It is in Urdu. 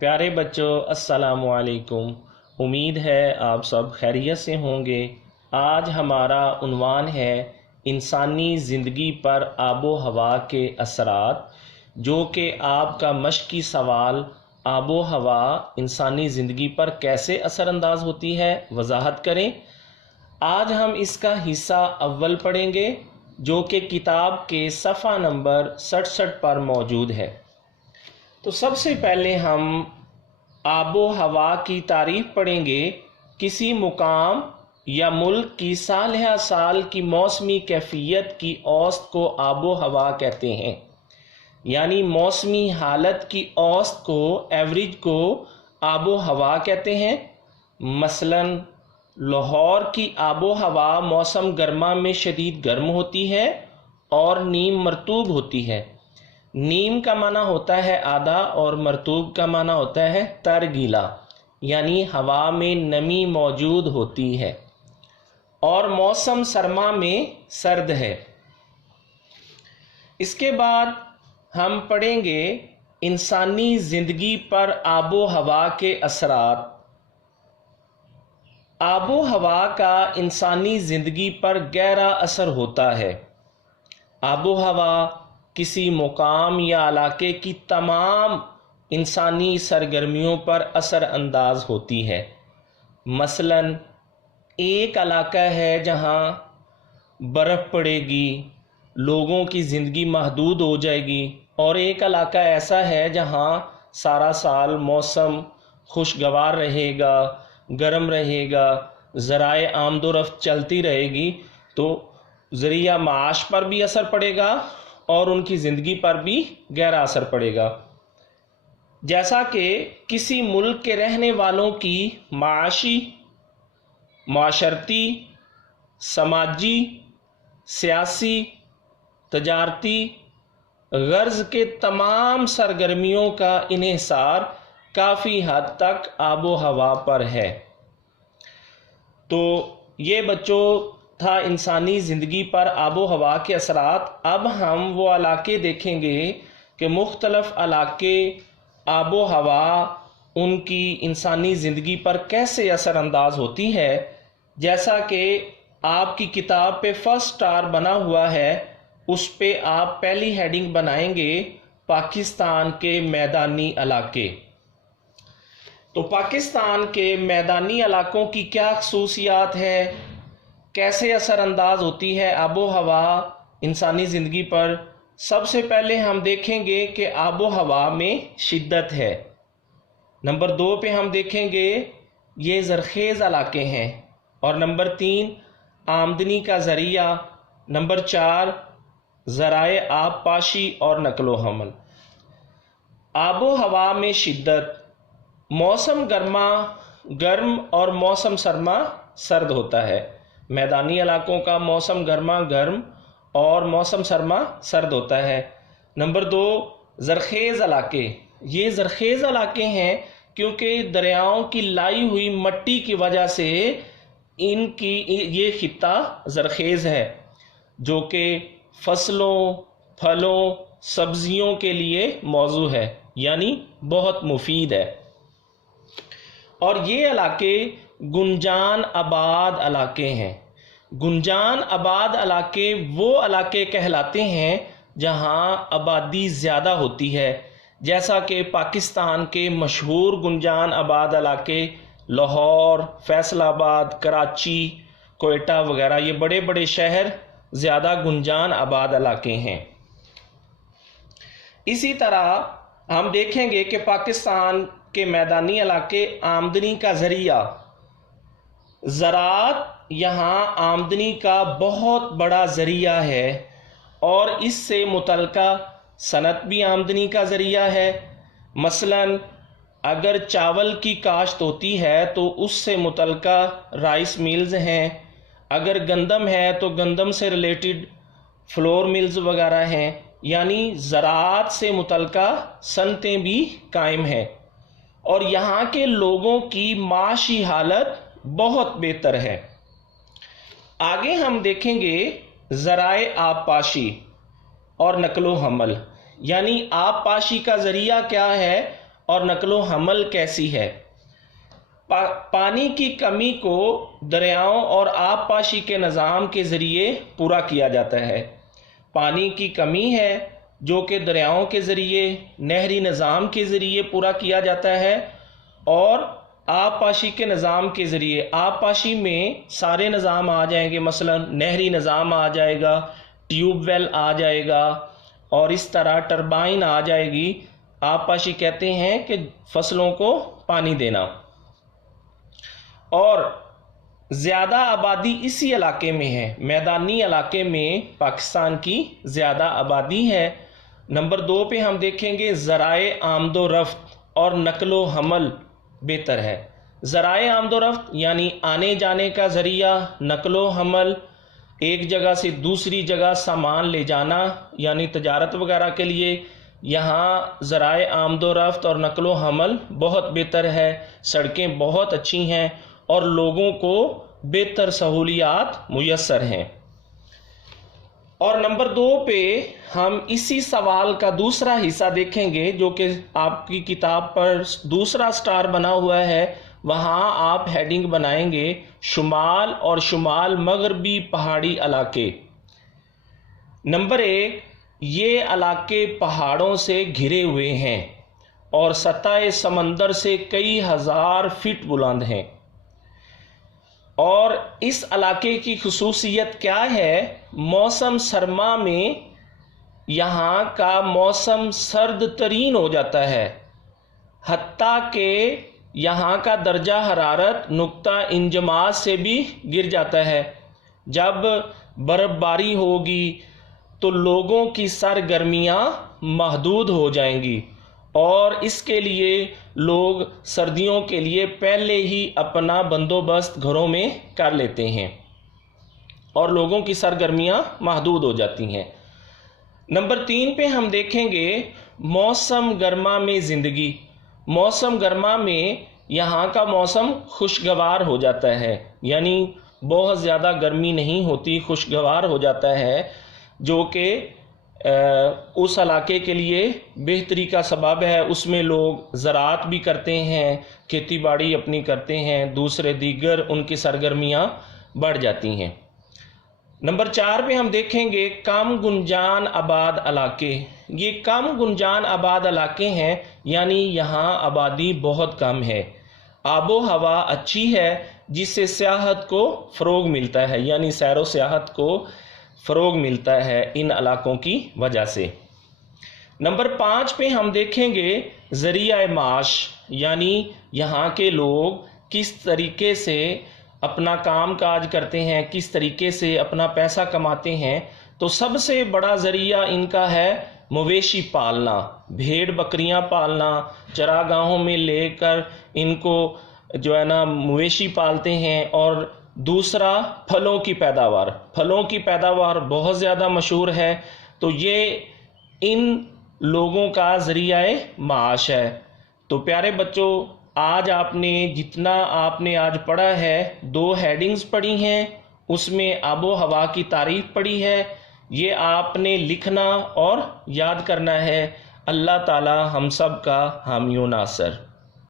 پیارے بچوں السلام علیکم۔ امید ہے آپ سب خیریت سے ہوں گے۔ آج ہمارا عنوان ہے انسانی زندگی پر آب و ہوا کے اثرات، جو کہ آپ کا مشقی سوال آب و ہوا انسانی زندگی پر کیسے اثر انداز ہوتی ہے وضاحت کریں۔ آج ہم اس کا حصہ اول پڑھیں گے، جو کہ کتاب کے صفحہ نمبر 67 پر موجود ہے۔ تو سب سے پہلے ہم آب و ہوا کی تعریف پڑھیں گے۔ کسی مقام یا ملک کی سالہ سال کی موسمی کیفیت کی اوسط کو آب و ہوا کہتے ہیں، یعنی موسمی حالت کی اوسط کو، ایوریج کو آب و ہوا کہتے ہیں۔ مثلاً لاہور کی آب و ہوا موسم گرما میں شدید گرم ہوتی ہے اور نیم مرطوب ہوتی ہے۔ نیم کا معنی ہوتا ہے آدھا اور مرطوب کا معنی ہوتا ہے تر گیلا، یعنی ہوا میں نمی موجود ہوتی ہے، اور موسم سرما میں سرد ہے۔ اس کے بعد ہم پڑھیں گے انسانی زندگی پر آب و ہوا کے اثرات۔ آب و ہوا کا انسانی زندگی پر گہرا اثر ہوتا ہے۔ آب و ہوا کسی مقام یا علاقے کی تمام انسانی سرگرمیوں پر اثر انداز ہوتی ہے۔ مثلاً ایک علاقہ ہے جہاں برف پڑے گی، لوگوں کی زندگی محدود ہو جائے گی، اور ایک علاقہ ایسا ہے جہاں سارا سال موسم خوشگوار رہے گا، گرم رہے گا، ذرائع آمد و رفت چلتی رہے گی، تو ذریعہ معاش پر بھی اثر پڑے گا اور ان کی زندگی پر بھی گہرا اثر پڑے گا۔ جیسا کہ کسی ملک کے رہنے والوں کی معاشی، معاشرتی، سماجی، سیاسی، تجارتی غرض کے تمام سرگرمیوں کا انحصار کافی حد تک آب و ہوا پر ہے۔ تو یہ بچوں تھا انسانی زندگی پر آب و ہوا کے اثرات۔ اب ہم وہ علاقے دیکھیں گے کہ مختلف علاقے آب و ہوا ان کی انسانی زندگی پر کیسے اثر انداز ہوتی ہے۔ جیسا کہ آپ کی کتاب پہ فرسٹ اسٹار بنا ہوا ہے، اس پہ آپ پہلی ہیڈنگ بنائیں گے پاکستان کے میدانی علاقے۔ تو پاکستان کے میدانی علاقوں کی کیا خصوصیات ہے، کیسے اثر انداز ہوتی ہے آب و ہوا انسانی زندگی پر؟ سب سے پہلے ہم دیکھیں گے کہ آب و ہوا میں شدت ہے۔ نمبر 2 پہ ہم دیکھیں گے یہ زرخیز علاقے ہیں، اور نمبر 3 آمدنی کا ذریعہ، نمبر 4 ذرائع آبپاشی اور نقل و حمل۔ آب و ہوا میں شدت، موسم گرما گرم اور موسم سرما سرد ہوتا ہے۔ میدانی علاقوں کا موسم گرما گرم اور موسم سرما سرد ہوتا ہے۔ نمبر 2 زرخیز علاقے۔ یہ زرخیز علاقے ہیں کیونکہ دریاؤں کی لائی ہوئی مٹی کی وجہ سے ان کی یہ خطہ زرخیز ہے، جو کہ فصلوں، پھلوں، سبزیوں کے لیے موزوں ہے، یعنی بہت مفید ہے۔ اور یہ علاقے گنجان آباد علاقے ہیں۔ گنجان آباد علاقے وہ علاقے کہلاتے ہیں جہاں آبادی زیادہ ہوتی ہے، جیسا کہ پاکستان کے مشہور گنجان آباد علاقے لاہور، فیصل آباد، کراچی، کوئٹہ وغیرہ، یہ بڑے بڑے شہر زیادہ گنجان آباد علاقے ہیں۔ اسی طرح ہم دیکھیں گے کہ پاکستان کے میدانی علاقے آمدنی کا ذریعہ، زراعت یہاں آمدنی کا بہت بڑا ذریعہ ہے، اور اس سے متعلقہ صنعت بھی آمدنی کا ذریعہ ہے۔ مثلاً اگر چاول کی کاشت ہوتی ہے تو اس سے متعلقہ رائس میلز ہیں، اگر گندم ہے تو گندم سے ریلیٹڈ فلور ملز وغیرہ ہیں، یعنی زراعت سے متعلقہ صنعتیں بھی قائم ہیں، اور یہاں کے لوگوں کی معاشی حالت بہت بہتر ہے۔ آگے ہم دیکھیں گے ذرائع آبپاشی اور نقل و حمل، یعنی آبپاشی کا ذریعہ کیا ہے؟ اور نقل و حمل کیسی ہے؟ پانی کی کمی کو دریاؤں اور آب پاشی کے نظام کے ذریعے پورا کیا جاتا ہے۔ پانی کی کمی ہے جو کہ دریاؤں کے ذریعے، نہری نظام کے ذریعے پورا کیا جاتا ہے، اور آب پاشی کے نظام کے ذریعے۔ آب پاشی میں سارے نظام آ جائیں گے، مثلا نہری نظام آ جائے گا، ٹیوب ویل آ جائے گا، اور اس طرح ٹربائن آ جائے گی۔ آب پاشی کہتے ہیں کہ فصلوں کو پانی دینا۔ اور زیادہ آبادی اسی علاقے میں ہے، میدانی علاقے میں پاکستان کی زیادہ آبادی ہے۔ نمبر 2 پہ ہم دیکھیں گے ذرائع آمد و رفت اور نقل و حمل بہتر ہے۔ ذرائع آمد و رفت یعنی آنے جانے کا ذریعہ، نقل و حمل ایک جگہ سے دوسری جگہ سامان لے جانا یعنی تجارت وغیرہ کے لیے، یہاں ذرائع آمد و رفت اور نقل و حمل بہت بہتر ہے، سڑکیں بہت اچھی ہیں اور لوگوں کو بہتر سہولیات میسر ہیں۔ اور نمبر 2 پہ ہم اسی سوال کا دوسرا حصہ دیکھیں گے جو کہ آپ کی کتاب پر دوسرا سٹار بنا ہوا ہے، وہاں آپ ہیڈنگ بنائیں گے شمال اور شمال مغربی پہاڑی علاقے۔ نمبر 1، یہ علاقے پہاڑوں سے گھرے ہوئے ہیں اور سطح سمندر سے کئی ہزار فٹ بلند ہیں۔ اور اس علاقے کی خصوصیت کیا ہے؟ موسم سرما میں یہاں کا موسم سرد ترین ہو جاتا ہے، حتیٰ کہ یہاں کا درجہ حرارت نقطہ انجماد سے بھی گر جاتا ہے۔ جب برف باری ہوگی تو لوگوں کی سرگرمیاں محدود ہو جائیں گی، اور اس کے لیے لوگ سردیوں کے لیے پہلے ہی اپنا بندوبست گھروں میں کر لیتے ہیں اور لوگوں کی سرگرمیاں محدود ہو جاتی ہیں۔ نمبر 3 پہ ہم دیکھیں گے موسم گرما میں زندگی۔ موسم گرما میں یہاں کا موسم خوشگوار ہو جاتا ہے، یعنی بہت زیادہ گرمی نہیں ہوتی، خوشگوار ہو جاتا ہے، جو کہ اس علاقے کے لیے بہتری کا سبب ہے۔ اس میں لوگ زراعت بھی کرتے ہیں، کھیتی باڑی اپنی کرتے ہیں، دوسرے دیگر ان کی سرگرمیاں بڑھ جاتی ہیں۔ نمبر 4 پہ ہم دیکھیں گے کم گنجان آباد علاقے۔ یہ کم گنجان آباد علاقے ہیں، یعنی یہاں آبادی بہت کم ہے، آب و ہوا اچھی ہے جس سے سیاحت کو فروغ ملتا ہے، یعنی سیر و سیاحت کو فروغ ملتا ہے ان علاقوں کی وجہ سے۔ نمبر 5 پہ ہم دیکھیں گے ذریعہ معاش، یعنی یہاں کے لوگ کس طریقے سے اپنا کام کاج کرتے ہیں، کس طریقے سے اپنا پیسہ کماتے ہیں۔ تو سب سے بڑا ذریعہ ان کا ہے مویشی پالنا، بھیڑ بکریاں پالنا، چراگاہوں میں لے کر ان کو جو ہے نا مویشی پالتے ہیں۔ اور دوسرا پھلوں کی پیداوار، پھلوں کی پیداوار بہت زیادہ مشہور ہے، تو یہ ان لوگوں کا ذریعہ معاش ہے۔ تو پیارے بچوں، آج آپ نے جتنا آپ نے آج پڑھا ہے، 2 ہیڈنگز پڑھی ہیں، اس میں آب و ہوا کی تعریف پڑھی ہے، یہ آپ نے لکھنا اور یاد کرنا ہے۔ اللہ تعالی ہم سب کا حامی و ناصر۔